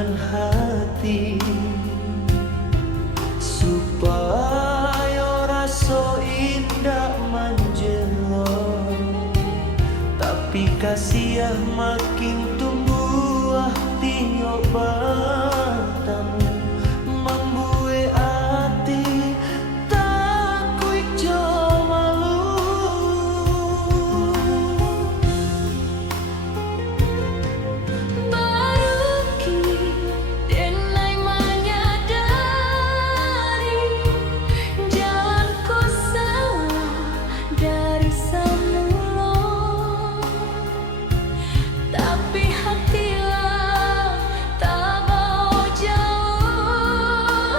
dalam hati, supaya rasa indah menjelo. Tapi kasih makin tumbuh tiap batang, membuat hati takut jo malu. Baru kini denai menyadari jalanku salah dari semula. Tapi hatilah tak mau jauh,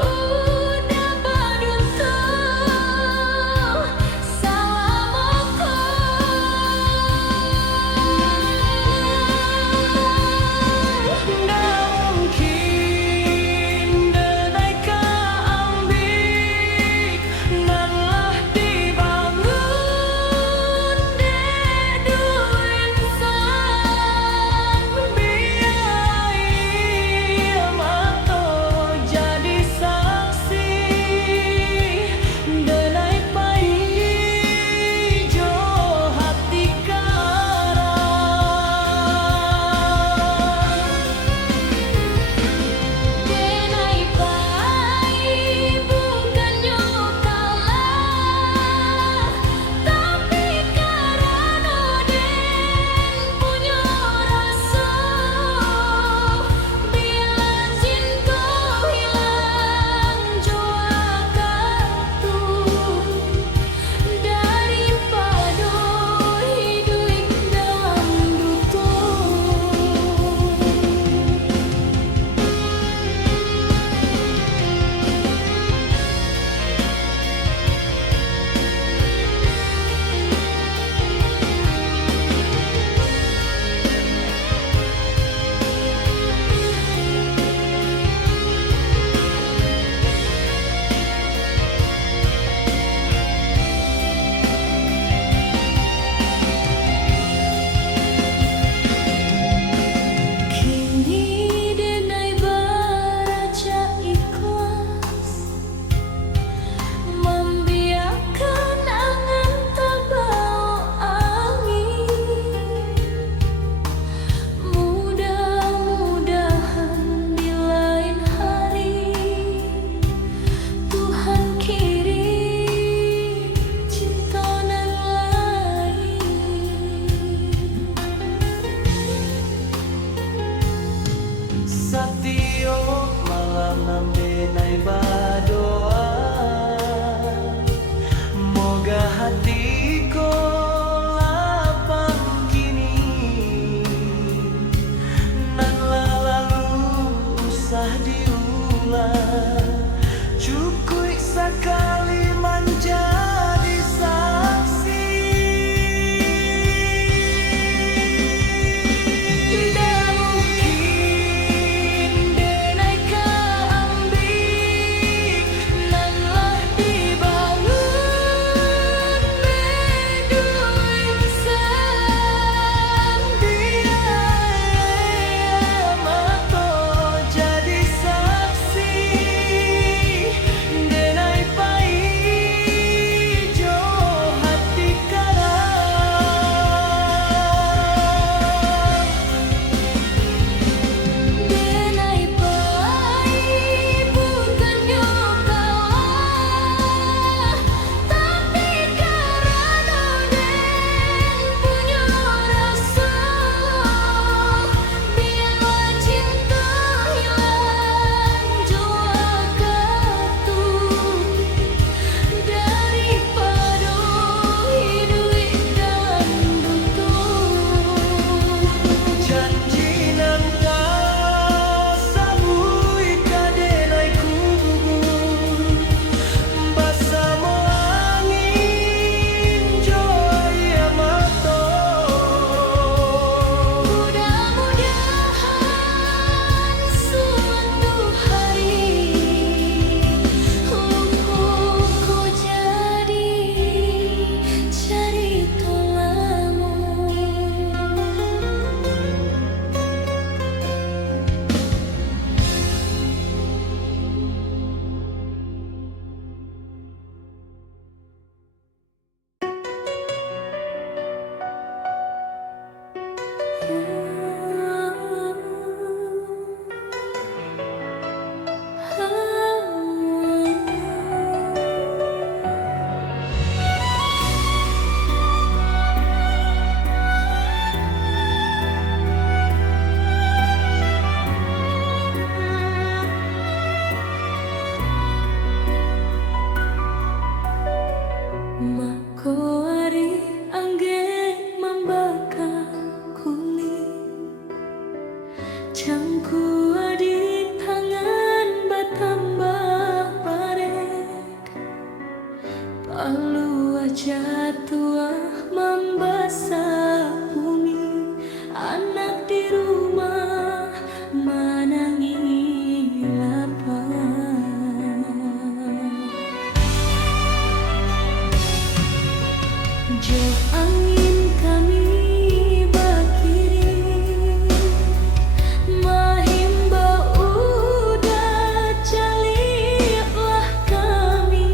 udah beruntung salamaku. Nggak mungkin denai keambil, nanlah dibangun dek dua insan. Biar mata jadi saksi, denai pai jo hati karang. Denai pai bukannya kalah, tapi karena den punya rasa. Bila cinta hilang jua katuh, daripada hidup dalam duka. Kini denai beraja ikhlas, membiarkan angan terbawa angin. Mudah-mudahan di lain hari Tuhan kirim cinta nan lain. Setiap malam denai berdoa, moga hatiku lapang kini, nan lalu usah diulang, cukup sekali menjadi saksi. Nggak mungkin denai keambil, angin kami berkirim, menghimbau udah calilah kami,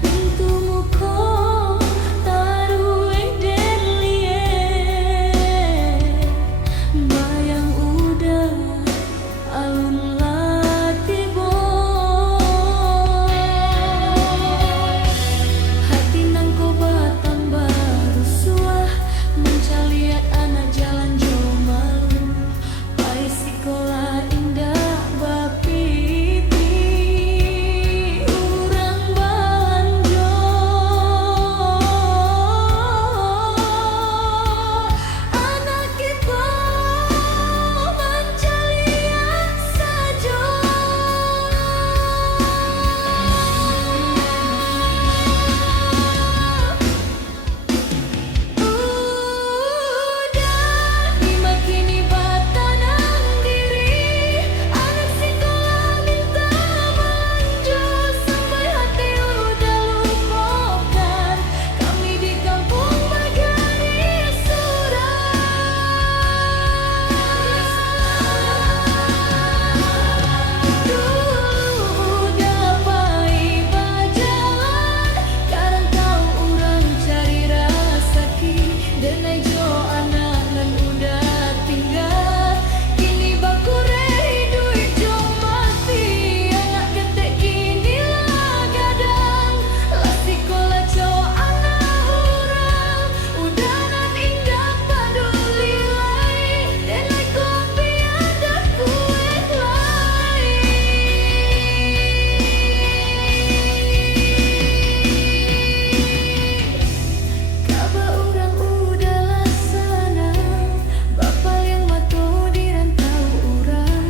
pintumu kau taruh delie, bayang udah alun latibo, hati nang ko batang baru suah, mencaliat anak jalan jauh malu, pai sekolah indah bapiti, urang banjo, anak kita mencaliat saja. Udah dimakini batanang diri, anak sekolah minta manja, sampai hati udah lupakan, kami di kampung Magari dulu dapai berjalan, karang tahu orang cari rasaki, denai jo anak nan udah tinggal, kini bakure hidup jo mati, anak ketek kini lah gadang, lah sekolah jo anak orang, udah nan indah paduli lain, denai kopi ada kue lain. Kaba orang udah laksana, bapa yang matu di rantau orang,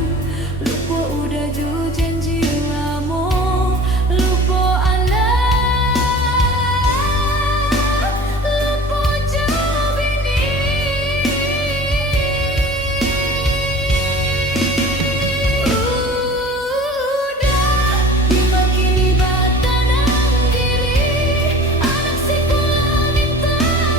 lupa udah ju janji lamo, lupa anak, lupa ju bini. Udah dimakini batanang diri, anak sekolah minta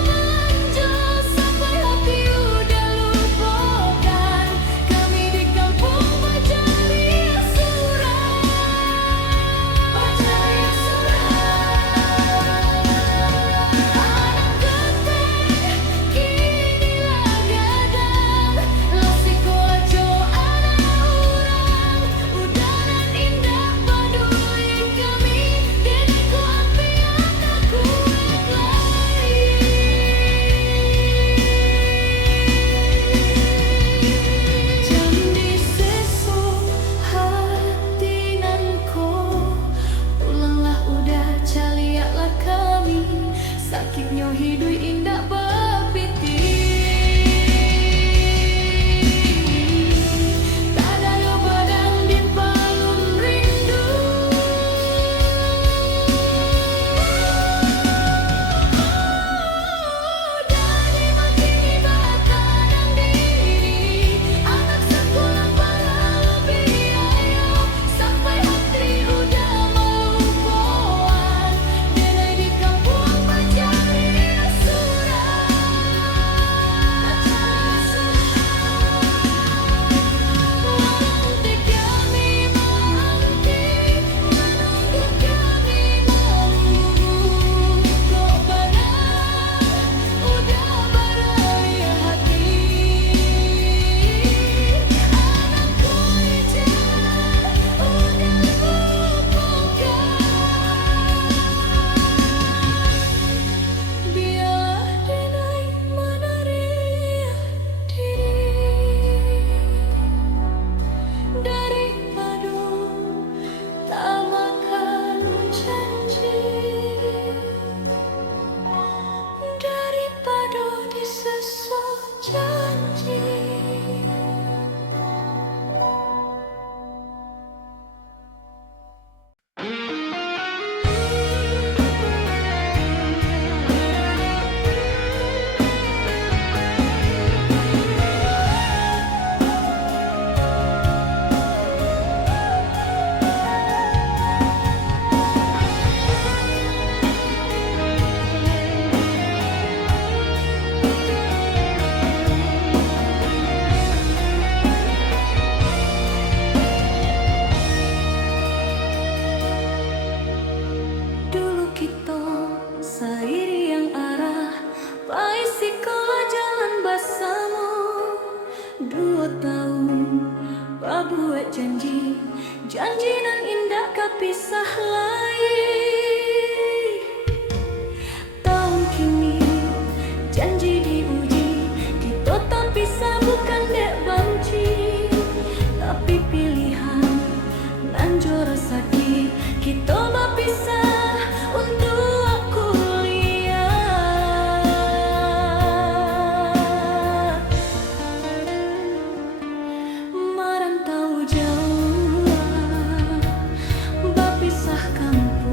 manja, sampai hati udah lupakan, kami di kampung Bajari Asuran, Bajari Asuran, anak ketek kini lah gadang, lah sekolah jo anak orang, udah nan indah paduli kami, denai ku api anak kuat lain. Jam di sesuk hati nan ko, pulanglah udah caliatlah kami, sakitnya hidup indah bapiti, tada yo badang di palun rindu. Udah dimakini batanang diri, anak sekolah para biaya, sampai hati udah melupakan, denai di kampung Bajari Asuran. Janji nan indah kepisah lain. Tahun kini janji diuji, kita tak pisah bukan dek benci, tapi pilihan nan jora sakit. Kita berpisah untuk kuliah, merantau jauh, berpisah kampung.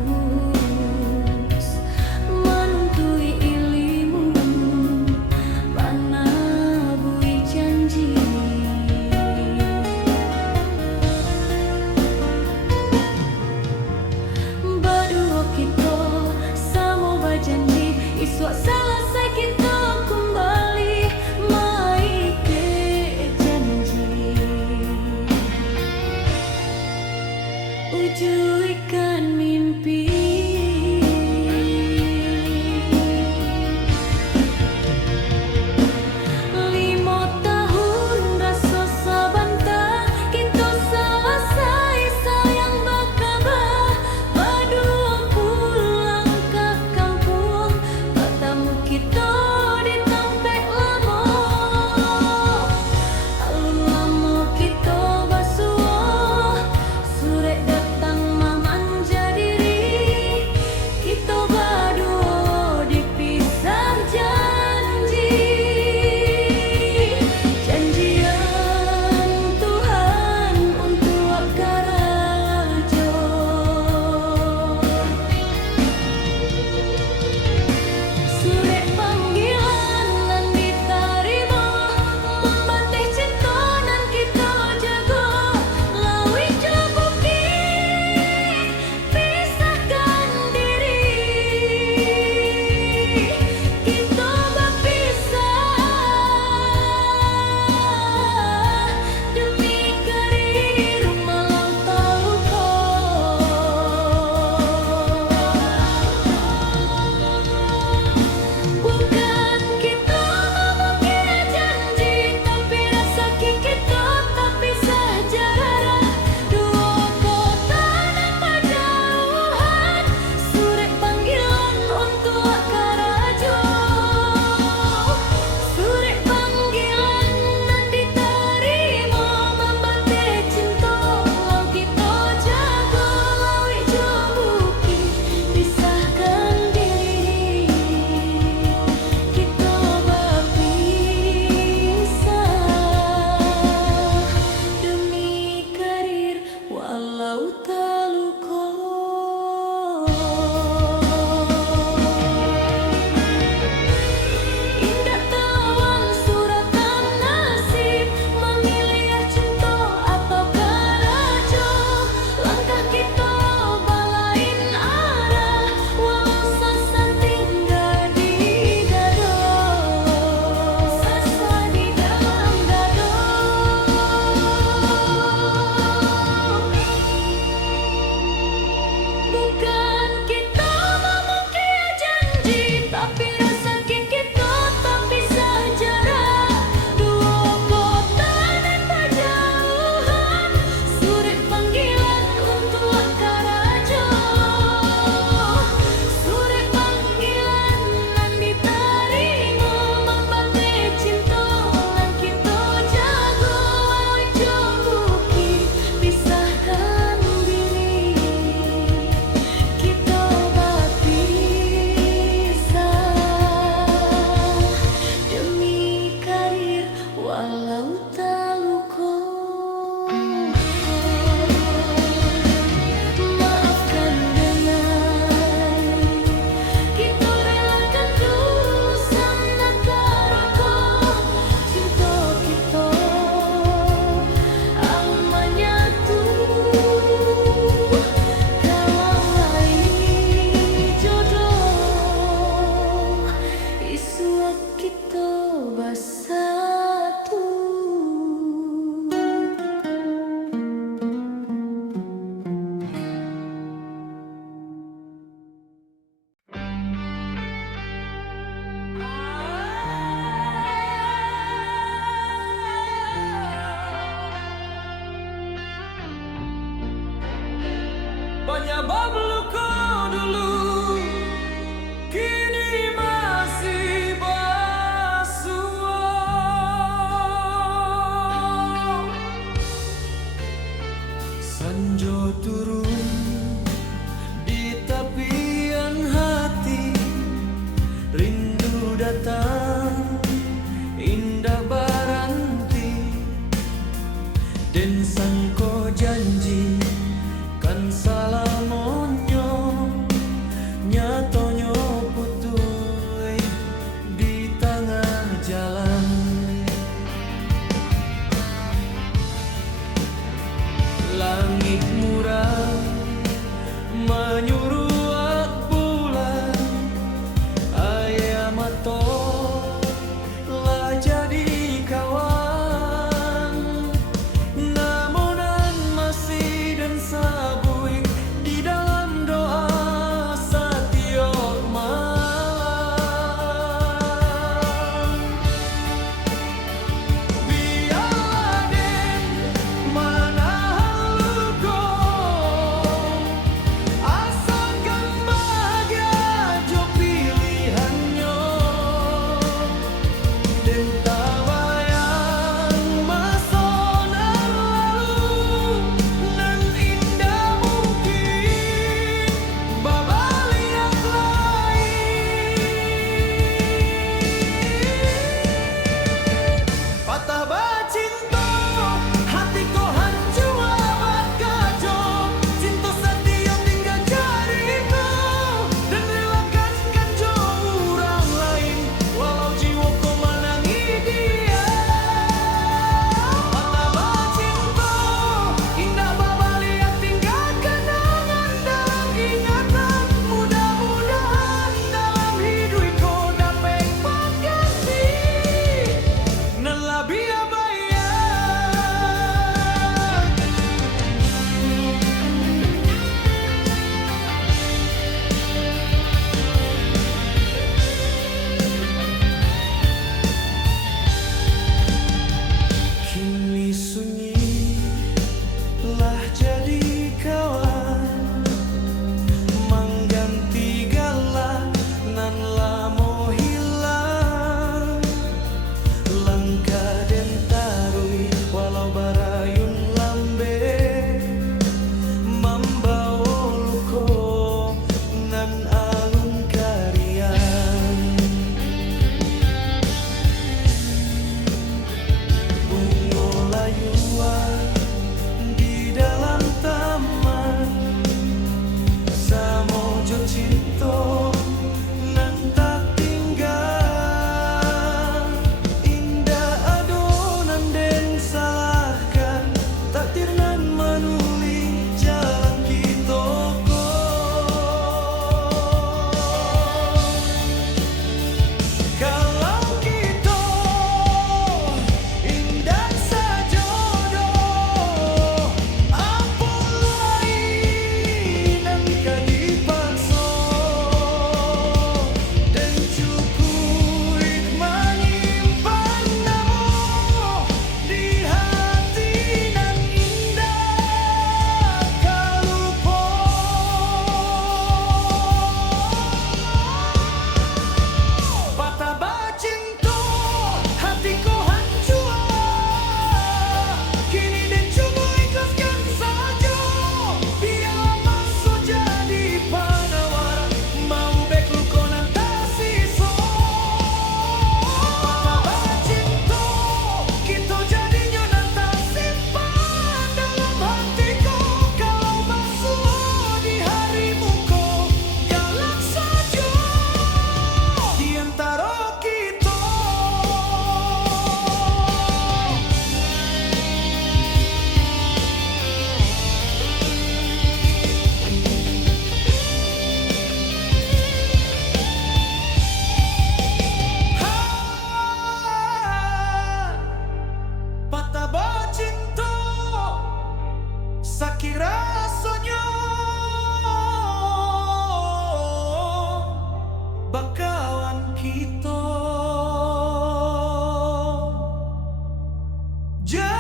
datang indah baranti den sangko janji kan salamonyo nyatonyo putui di tengah jalan. Langit murah menyuruh bulan ayam atau lah jadi kawan, namunan masih dan sabui di dalam doa setiap malam. Biarlah den mana halugo asalkan bahagia jo pilihannya den tabayang masa lalu nan indah mungkin babali yang lain. Patah bacinta hatiku hancur abad kajo cinta setia tinggal jariku dan relakan kanjo orang lain walau jiwaku menangi dia. Patah bacinta indah babali yang tinggal kenangan dalam ingatan, mudah-mudahan dalam hidupku dapat pengganti nan lebih abaya. Kini sunyi lah jadi kawan mengganti galah nan lamo hilang. Langkah den tarui walau barayun lambe membawa luko nan alun karian. Bunga layuan di dalam taman samojo cinta nan tak tinggal. Indah adonan den salahkan takdir nan menuli jalan kita kalau kita indah sajodoh apa lain nan kadipaksa dan cukup menyimpan namo di hati nan indah kalupa. Patah bacinta hatiku hancur kini den cuma ikhlaskan saja biarlah masa jadi penawaran mau bek luko nan tak sisa. Patah bacinta kita jadinya nan tak simpan dalam hatiku kalau masuk di harimu kau galak saja di antara kita. Patah bacinta sakit rasanya bakawan kita jadinya.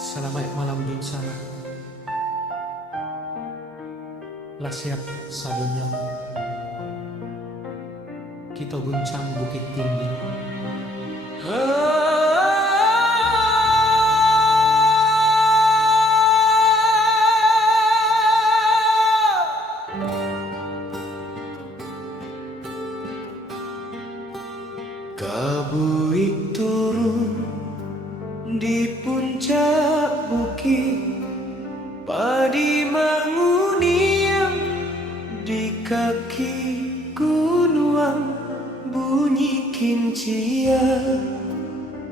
Selamat malam dun sana. Lah siap sadunya. kita guncang bukit tinggi. Kabuik turun di puncak bukit, padi manguniam di kaki gunung, bunyi kincia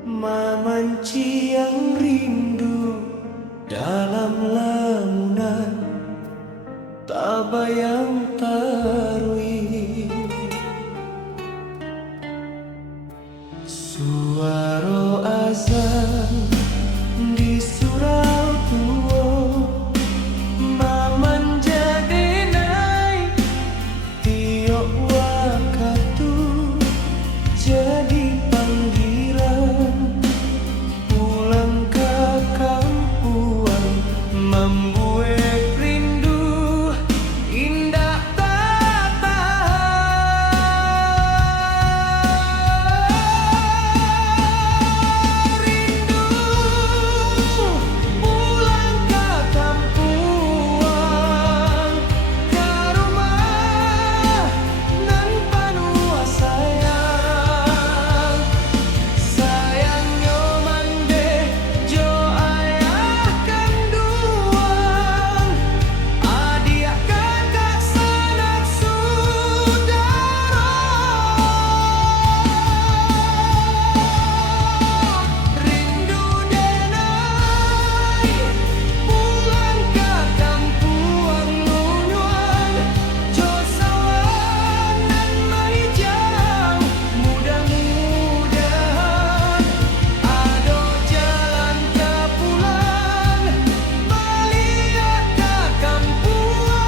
mamanciang rindu dalam lamunan tak bayang tarui. Suara azan di surau tua, maman jadi naik tiok waktu jadi panggilan pulang ke kampung, membuat rindu indah tak tahan. Rindu pulang ke kampung, ke rumah nan penuh sayang. Sayangnya mande jo ayah kandungan, adik kakak sanak saudara. Rindu denai pulang ke kampung nunuan, jo sawan nan maijang, mudah-mudahan ado jalan ke pulang balik ke kampungan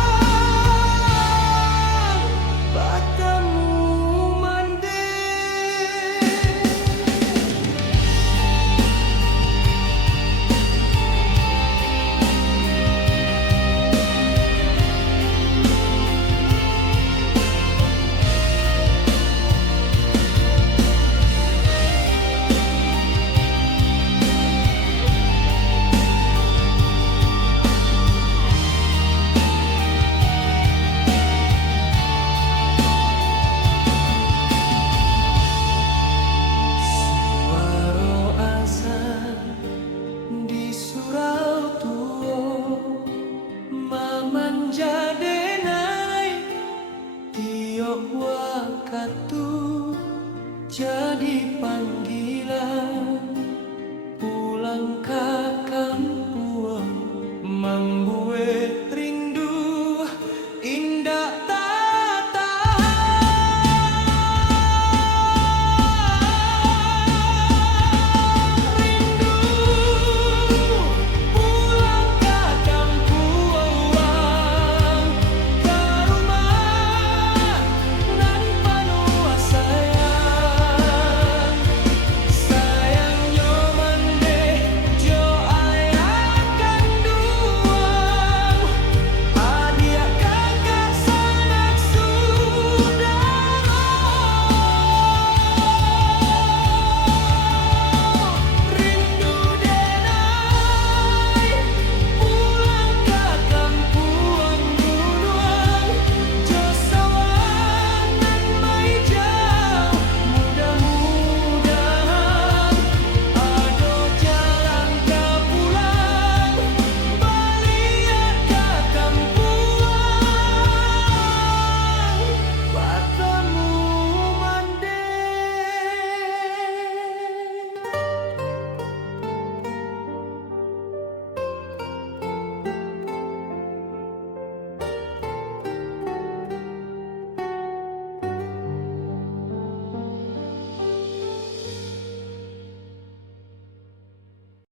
bertemu mande. Suara azan di surau tua, maman jadi naik tiok waktu jadi panggilan